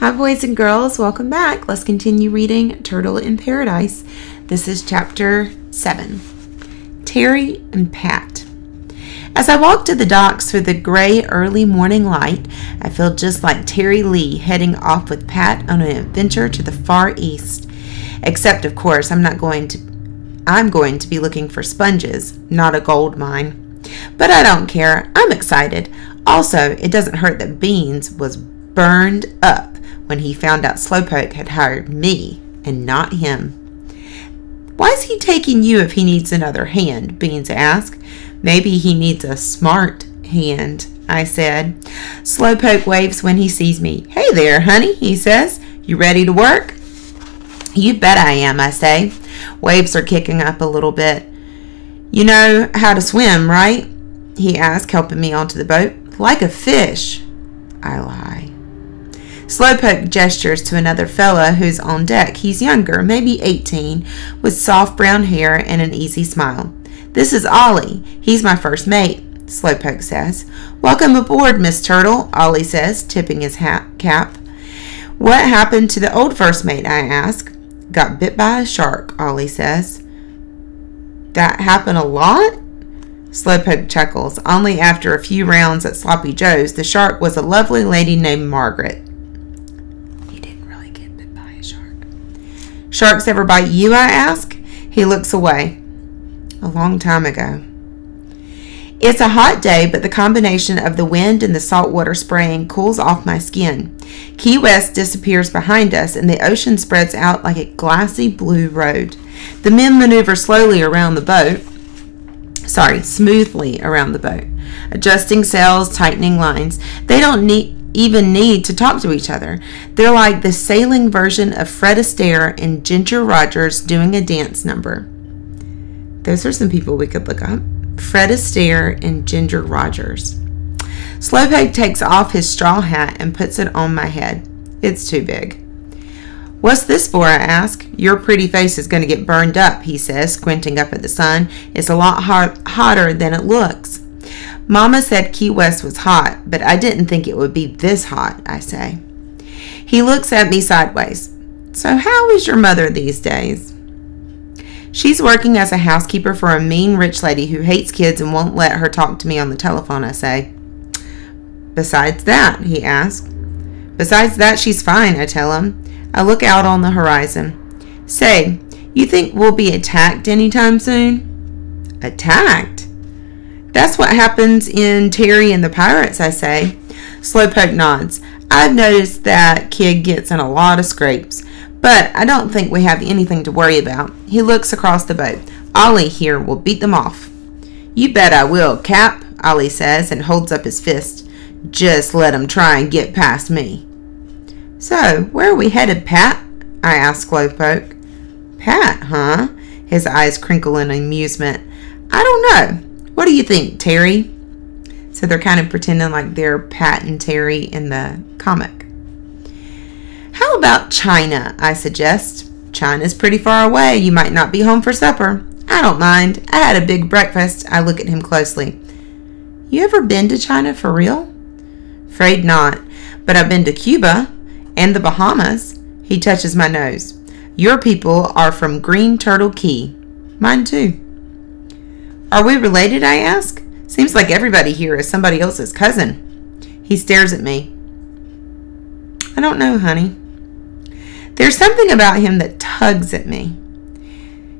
Hi boys and girls, welcome back. Let's continue reading Turtle in Paradise. This is chapter 7. Terry and Pat. As I walked to the docks through the gray early morning light, I felt just like Terry Lee heading off with Pat on an adventure to the far east. Except, of course, I'm going to be looking for sponges, not a gold mine. But I don't care. I'm excited. Also, it doesn't hurt that Beans was burned up when he found out Slowpoke had hired me and not him. "Why is he taking you if he needs another hand?" Beans asked. "Maybe he needs a smart hand," I said. Slowpoke waves when he sees me. "Hey there, honey," he says. "You ready to work?" "You bet I am," I say. Waves are kicking up a little bit. "You know how to swim, right?" he asks, helping me onto the boat. "Like a fish," I lie. Slowpoke gestures to another fella who's on deck. He's younger, maybe 18, with soft brown hair and an easy smile. "This is Ollie. He's my first mate," Slowpoke says. "Welcome aboard, Miss Turtle," Ollie says, tipping his cap. "What happened to the old first mate?" I ask. "Got bit by a shark," Ollie says. "That happened a lot?" Slowpoke chuckles. "Only after a few rounds at Sloppy Joe's. The shark was a lovely lady named Margaret." You didn't really get bit by a shark. "Sharks ever bite you?" I ask. He looks away. "A long time ago." It's a hot day, but the combination of the wind and the salt water spraying cools off my skin. Key West disappears behind us, and the ocean spreads out like a glassy blue road. The men maneuver smoothly around the boat, adjusting sails, tightening lines. They don't even need to talk to each other. They're like the sailing version of Fred Astaire and Ginger Rogers doing a dance number. Those are some people we could look up. Fred Astaire and Ginger Rogers. Slowpoke takes off his straw hat and puts it on my head. It's too big. "What's this for?" I ask. "Your pretty face is going to get burned up," he says, squinting up at the sun. "It's a lot hotter than it looks." "Mama said Key West was hot, but I didn't think it would be this hot," I say. He looks at me sideways. "So how is your mother these days?" "She's working as a housekeeper for a mean rich lady who hates kids and won't let her talk to me on the telephone," I say. "Besides that?" he asks. "Besides that, she's fine," I tell him. I look out on the horizon. "Say, you think we'll be attacked anytime soon?" "Attacked?" "That's what happens in Terry and the Pirates," I say. Slowpoke nods. "I've noticed that kid gets in a lot of scrapes. But I don't think we have anything to worry about." He looks across the boat. "Ollie here will beat them off." "You bet I will, Cap," Ollie says and holds up his fist. "Just let 'em try and get past me." "So, where are we headed, Pat?" I ask Slowpoke. "Pat, huh?" His eyes crinkle in amusement. "I don't know. What do you think, Terry?" So they're kind of pretending like they're Pat and Terry in the comic. "How about China?" I suggest. "China's pretty far away. You might not be home for supper." "I don't mind. I had a big breakfast." I look at him closely. "You ever been to China for real?" "Afraid not. But I've been to Cuba and the Bahamas." He touches my nose. "Your people are from Green Turtle Key." "Mine too." "Are we related?" I ask. "Seems like everybody here is somebody else's cousin." He stares at me. "I don't know, honey." There's something about him that tugs at me.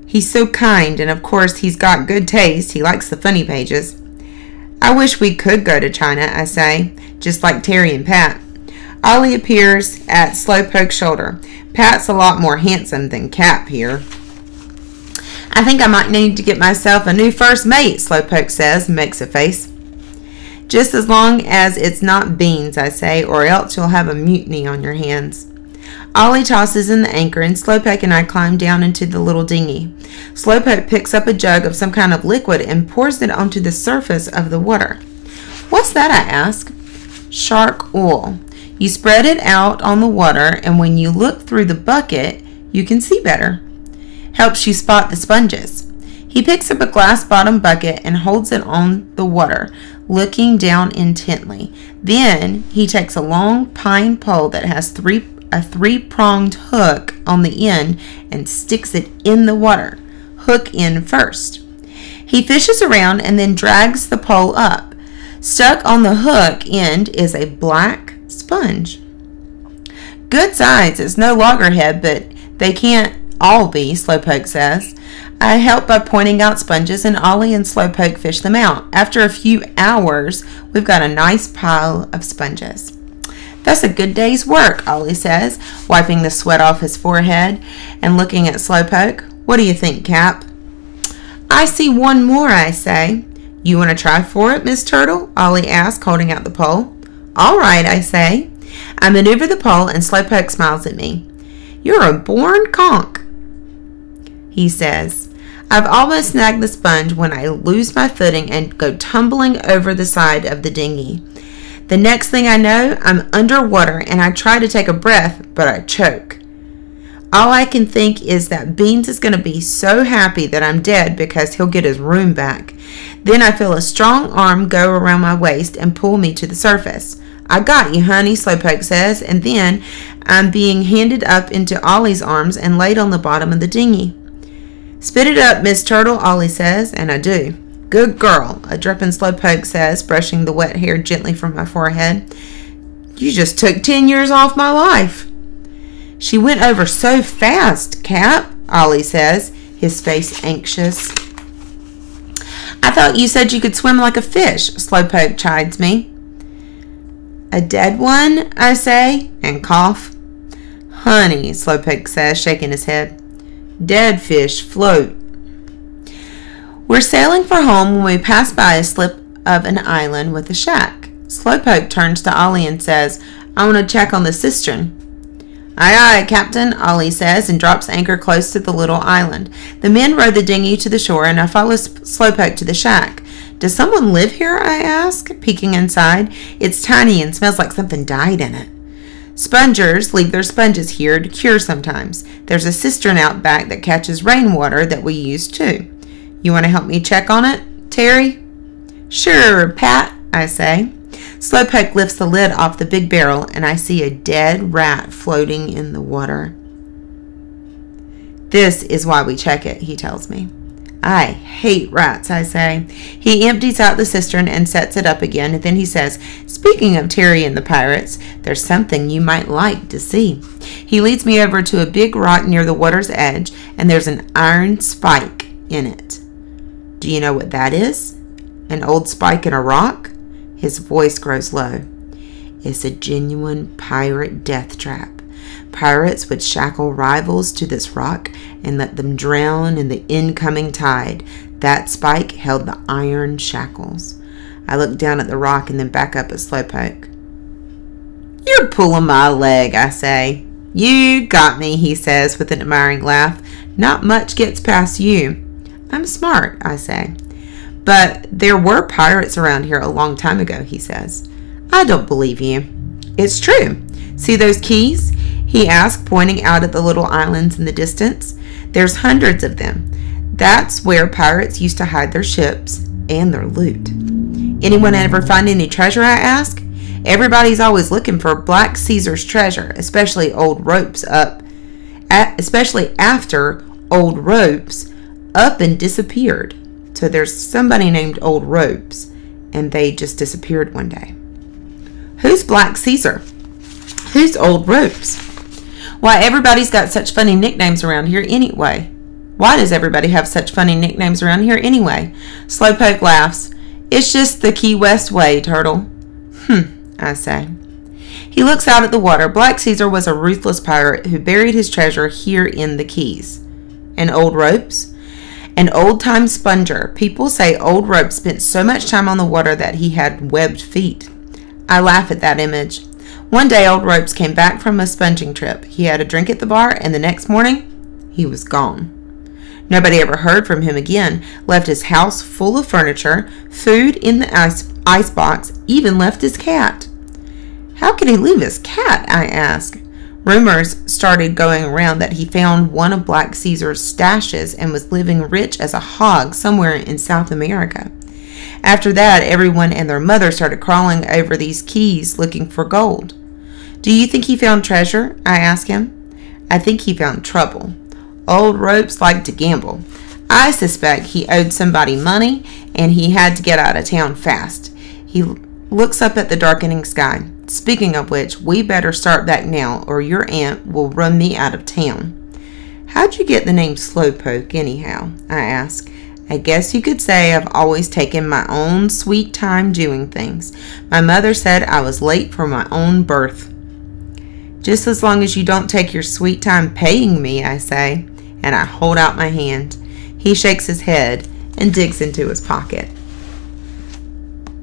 He's so kind, and of course he's got good taste. He likes the funny pages. "I wish we could go to China," I say, just like Terry and Pat. Ollie appears at Slowpoke's shoulder. "Pat's a lot more handsome than Cap here." "I think I might need to get myself a new first mate," Slowpoke says and makes a face. "Just as long as it's not Beans," I say, "or else you'll have a mutiny on your hands." Ollie tosses in the anchor, and Slowpoke and I climb down into the little dinghy. Slowpoke picks up a jug of some kind of liquid and pours it onto the surface of the water. "What's that?" I ask. "Shark oil. You spread it out on the water, and when you look through the bucket, you can see better. Helps you spot the sponges." He picks up a glass-bottomed bucket and holds it on the water. looking down intently. Then he takes a long pine pole that has a three-pronged hook on the end and sticks it in the water, hook in first. He fishes around and then drags the pole up. Stuck on the hook end is a black sponge. Good size. It's no loggerhead, but they can't all be, Slowpoke says. I help by pointing out sponges, and Ollie and Slowpoke fish them out. After a few hours, we've got a nice pile of sponges. That's a good day's work, Ollie says, wiping the sweat off his forehead and looking at Slowpoke. What do you think, Cap? I see one more, I say. You want to try for it, Miss Turtle? Ollie asks, holding out the pole. All right, I say. I maneuver the pole, and Slowpoke smiles at me. You're a born conch, he says. I've almost snagged the sponge when I lose my footing and go tumbling over the side of the dinghy. The next thing I know, I'm underwater, and I try to take a breath, but I choke. All I can think is that Beans is going to be so happy that I'm dead because he'll get his room back. Then I feel a strong arm go around my waist and pull me to the surface. I got you, honey, Slowpoke says, and then I'm being handed up into Ollie's arms and laid on the bottom of the dinghy. Spit it up, Miss Turtle, Ollie says, and I do. Good girl, a dripping Slowpoke says, brushing the wet hair gently from my forehead. You just took 10 years off my life. She went over so fast, Cap, Ollie says, his face anxious. I thought you said you could swim like a fish, Slowpoke chides me. A dead one, I say, and cough. Honey, Slowpoke says, shaking his head. Dead fish float. We're sailing for home when we pass by a slip of an island with a shack. Slowpoke turns to Ollie and says, I want to check on the cistern. Aye, aye, Captain, Ollie says, and drops anchor close to the little island. The men row the dinghy to the shore, and I follow Slowpoke to the shack. Does someone live here, I ask, peeking inside. It's tiny and smells like something died in it. Spongers leave their sponges here to cure sometimes. There's a cistern out back that catches rainwater that we use too. You want to help me check on it, Terry? Sure, Pat, I say. Slowpoke lifts the lid off the big barrel, and I see a dead rat floating in the water. This is why we check it, he tells me. I hate rats, I say. He empties out the cistern and sets it up again, and then he says, speaking of Terry and the pirates, there's something you might like to see. He leads me over to a big rock near the water's edge, and there's an iron spike in it. Do you know what that is? An old spike in a rock? His voice grows low. It's a genuine pirate death trap. Pirates would shackle rivals to this rock and let them drown in the incoming tide. That spike held the iron shackles. I look down at the rock and then back up at Slowpoke. You're pulling my leg, I say. You got me, he says with an admiring laugh. Not much gets past you. I'm smart, I say. But there were pirates around here a long time ago, he says. I don't believe you. It's true. See those keys? He asked, pointing out at the little islands in the distance. There's hundreds of them. That's where pirates used to hide their ships and their loot. Anyone ever find any treasure, I ask? Everybody's always looking for Black Caesar's treasure, especially after Old Ropes up and disappeared. So there's somebody named Old Ropes, and they just disappeared one day. Who's Black Caesar? Who's Old Ropes? Why, everybody's got such funny nicknames around here anyway. Why does everybody have such funny nicknames around here anyway? Slowpoke laughs. It's just the Key West way, Turtle. I say. He looks out at the water. Black Caesar was a ruthless pirate who buried his treasure here in the Keys. And Old Ropes? An old-time sponger. People say Old Ropes spent so much time on the water that he had webbed feet. I laugh at that image. One day, Old Ropes came back from a sponging trip. He had a drink at the bar, and the next morning, he was gone. Nobody ever heard from him again. Left his house full of furniture, food in the icebox, even left his cat. How could he leave his cat, I ask. Rumors started going around that he found one of Black Caesar's stashes and was living rich as a hog somewhere in South America. After that, everyone and their mother started crawling over these keys looking for gold. Do you think he found treasure? I asked him. I think he found trouble. Old Ropes liked to gamble. I suspect he owed somebody money and he had to get out of town fast. He looks up at the darkening sky. Speaking of which, we better start back now or your aunt will run me out of town. How'd you get the name Slowpoke anyhow? I asked. I guess you could say I've always taken my own sweet time doing things. My mother said I was late for my own birth. Just as long as you don't take your sweet time paying me, I say, and I hold out my hand. He shakes his head and digs into his pocket.